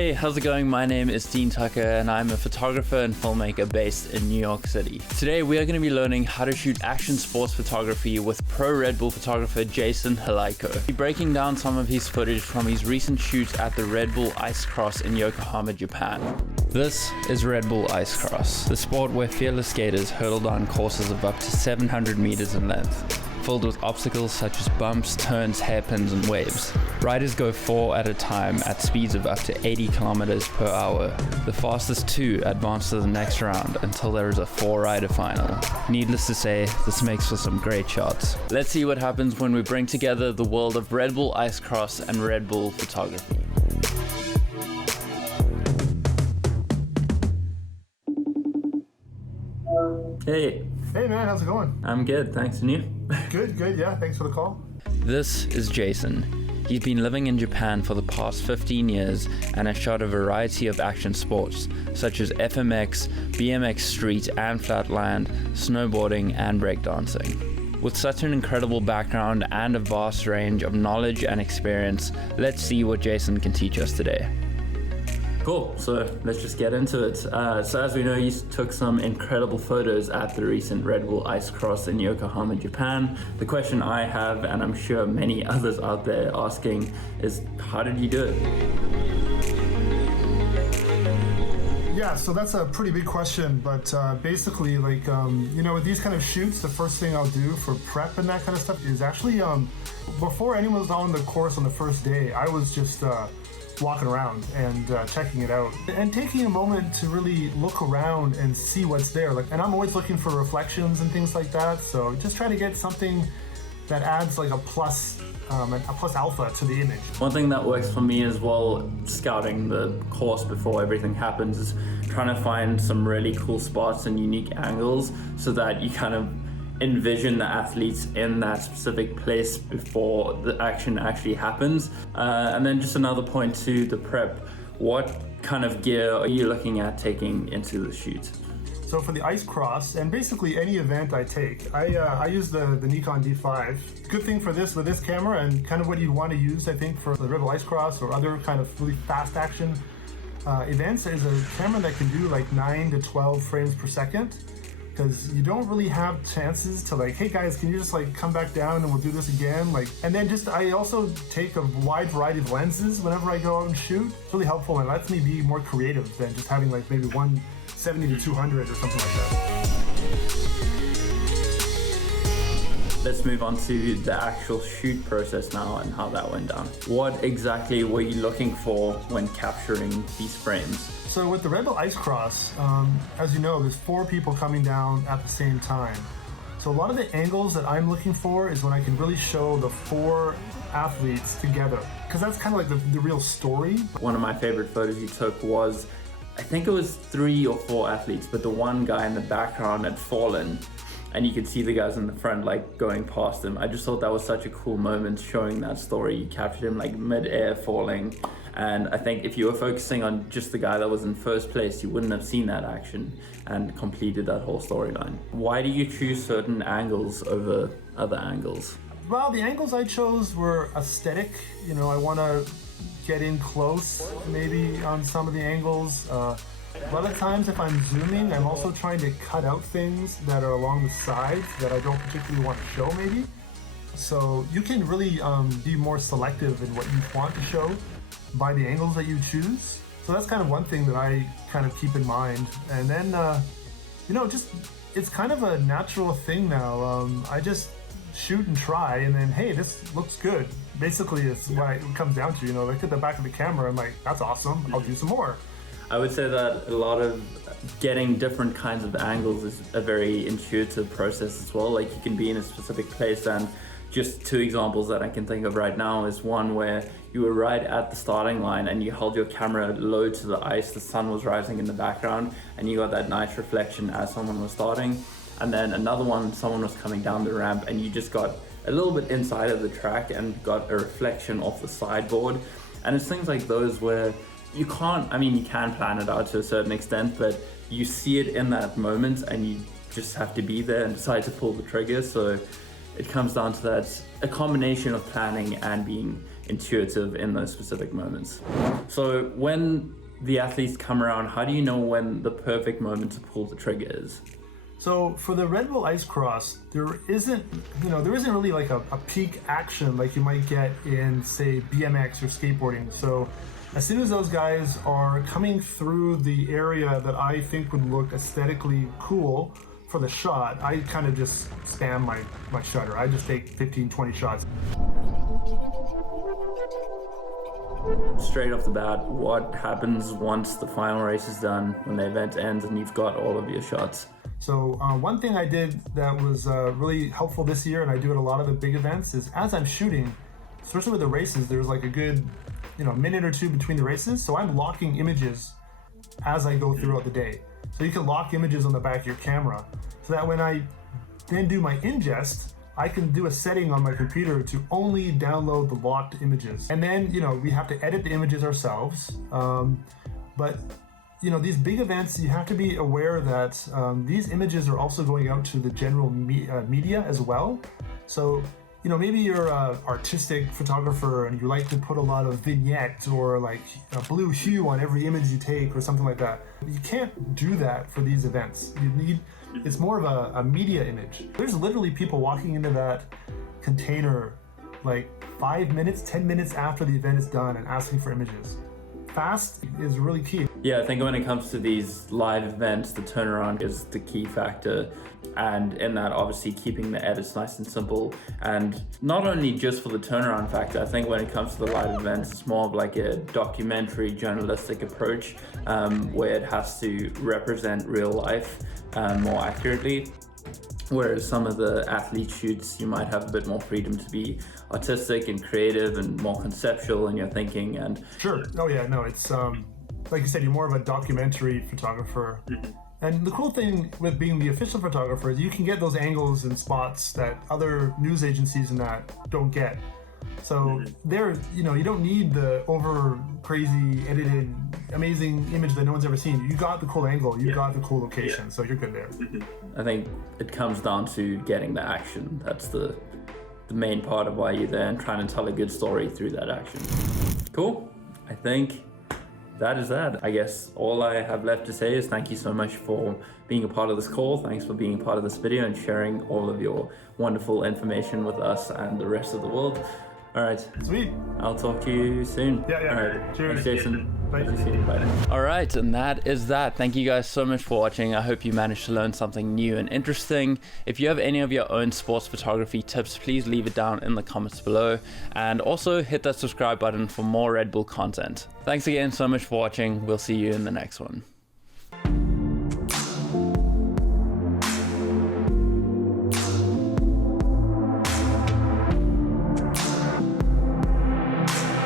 Hey, how's it going? My name is Dean Tucker and I'm a photographer and filmmaker based in New York City. Today we are going to be learning how to shoot action sports photography with pro Red Bull photographer Jason Halayko. We'll be breaking down some of his footage from his recent shoots at the Red Bull Ice Cross in Yokohama, Japan. This is Red Bull Ice Cross, the sport where fearless skaters hurdle down courses of up to 700 meters in length, filled with obstacles such as bumps, turns, hairpins, and waves. Riders go 4 at a time at speeds of up to 80 kilometers per hour. The fastest 2 advance to the next round until there is a 4-rider final. Needless to say, this makes for some great shots. Let's see what happens when we bring together the world of Red Bull Ice Cross and Red Bull photography. Hey. Hey man, how's it going? I'm good, thanks, and you? Good, yeah, thanks for the call. This is Jason. He's been living in Japan for the past 15 years and has shot a variety of action sports such as FMX, BMX street and flatland, snowboarding and breakdancing. With such an incredible background and a vast range of knowledge and experience, let's see what Jason can teach us today. Cool, so let's just get into it. So as we know, you took some incredible photos at the recent Red Bull Ice Cross in Yokohama, Japan. The question I have, and I'm sure many others out there asking, is how did you do it? Yeah, so that's a pretty big question, but basically, with these kind of shoots, the first thing I'll do for prep and that kind of stuff is actually, before anyone was on the course on the first day, I was just walking around and checking it out and taking a moment to really look around and see what's there. And I'm always looking for reflections and things like that. So just trying to get something that adds like a plus alpha to the image. One thing that works for me as well, scouting the course before everything happens, is trying to find some really cool spots and unique angles so that you kind of envision the athletes in that specific place before the action actually happens. And then just another point to the prep, what kind of gear are you looking at taking into the shoot? So for the Ice Cross, and basically any event I take, I use the Nikon D5. Good thing for this, with this camera, and kind of what you want to use, I think, for the Red Bull Ice Cross or other kind of really fast action events, is a camera that can do like 9 to 12 frames per second. Because you don't really have chances to hey guys, can you just come back down and we'll do this again? And then I also take a wide variety of lenses whenever I go out and shoot. It's really helpful and lets me be more creative than just having maybe 170 to 200 or something like that. Let's move on to the actual shoot process now and how that went down. What exactly were you looking for when capturing these frames? So with the Red Bull Ice Cross, as you know, there's 4 people coming down at the same time. So a lot of the angles that I'm looking for is when I can really show the 4 athletes together, because that's kind of the real story. One of my favorite photos you took was, I think it was 3 or 4 athletes, but the one guy in the background had fallen and you could see the guys in the front going past him. I just thought that was such a cool moment, showing that story. You captured him mid-air falling. And I think if you were focusing on just the guy that was in first place, you wouldn't have seen that action and completed that whole storyline. Why do you choose certain angles over other angles? Well, the angles I chose were aesthetic. I want to get in close maybe on some of the angles. A lot of times if I'm zooming, I'm also trying to cut out things that are along the sides that I don't particularly want to show maybe. So you can really be more selective in what you want to show by the angles that you choose. So that's kind of one thing that I kind of keep in mind. And then, it's kind of a natural thing now. I just shoot and try, and then, hey, this looks good. Basically, it's what it comes down to. Look at the back of the camera, I'm like, that's awesome, I'll do some more. I would say that a lot of getting different kinds of angles is a very intuitive process as well. You can be in a specific place, and just 2 examples that I can think of right now is one where you were right at the starting line and you held your camera low to the ice, the sun was rising in the background, and you got that nice reflection as someone was starting. And then another one, someone was coming down the ramp and you just got a little bit inside of the track and got a reflection off the sideboard. And it's things like those where you can plan it out to a certain extent, but you see it in that moment and you just have to be there and decide to pull the trigger. So it comes down to that, a combination of planning and being intuitive in those specific moments. So when the athletes come around, how do you know when the perfect moment to pull the trigger is? So for the Red Bull Ice Cross, there isn't really like a peak action like you might get in, say, BMX or skateboarding. So as soon as those guys are coming through the area that I think would look aesthetically cool for the shot, I kind of just spam my shutter. I just take 15, 20 shots. Straight off the bat, what happens once the final race is done, when the event ends and you've got all of your shots? So one thing I did that was really helpful this year, and I do at a lot of the big events, is as I'm shooting, especially with the races, there's like a good minute or two between the races. So I'm locking images as I go throughout the day. So you can lock images on the back of your camera so that when I then do my ingest, I can do a setting on my computer to only download the locked images. And then, we have to edit the images ourselves. But these big events, you have to be aware that these images are also going out to the general media as well. So, maybe you're an artistic photographer and you like to put a lot of vignettes or like a blue hue on every image you take or something like that. You can't do that for these events. It's more of a media image. There's literally people walking into that container like 5 minutes, 10 minutes after the event is done and asking for images. Fast is really key. Yeah, I think when it comes to these live events, the turnaround is the key factor. And in that, obviously keeping the edits nice and simple. And not only just for the turnaround factor, I think when it comes to the live events, it's more of like a documentary journalistic approach where it has to represent real life more accurately. Whereas some of the athlete shoots, you might have a bit more freedom to be artistic and creative and more conceptual in your thinking. And sure. Oh yeah, no, it's like you said, you're more of a documentary photographer. Mm-hmm. And the cool thing with being the official photographer is you can get those angles and spots that other news agencies and that don't get. So there, you don't need the over crazy edited amazing image that no one's ever seen. You got the cool angle, you got the cool location, so you're good there. I think it comes down to getting the action. That's the main part of why you're there and trying to tell a good story through that action. Cool. I think that is that. I guess all I have left to say is thank you so much for being a part of this call. Thanks for being a part of this video and sharing all of your wonderful information with us and the rest of the world. All right. Sweet. I'll talk to you soon. Yeah. All right. Cheers. Thanks, Jason. Bye. Bye. All right, and that is that. Thank you guys so much for watching. I hope you managed to learn something new and interesting. If you have any of your own sports photography tips, please leave it down in the comments below. And also hit that subscribe button for more Red Bull content. Thanks again so much for watching. We'll see you in the next one.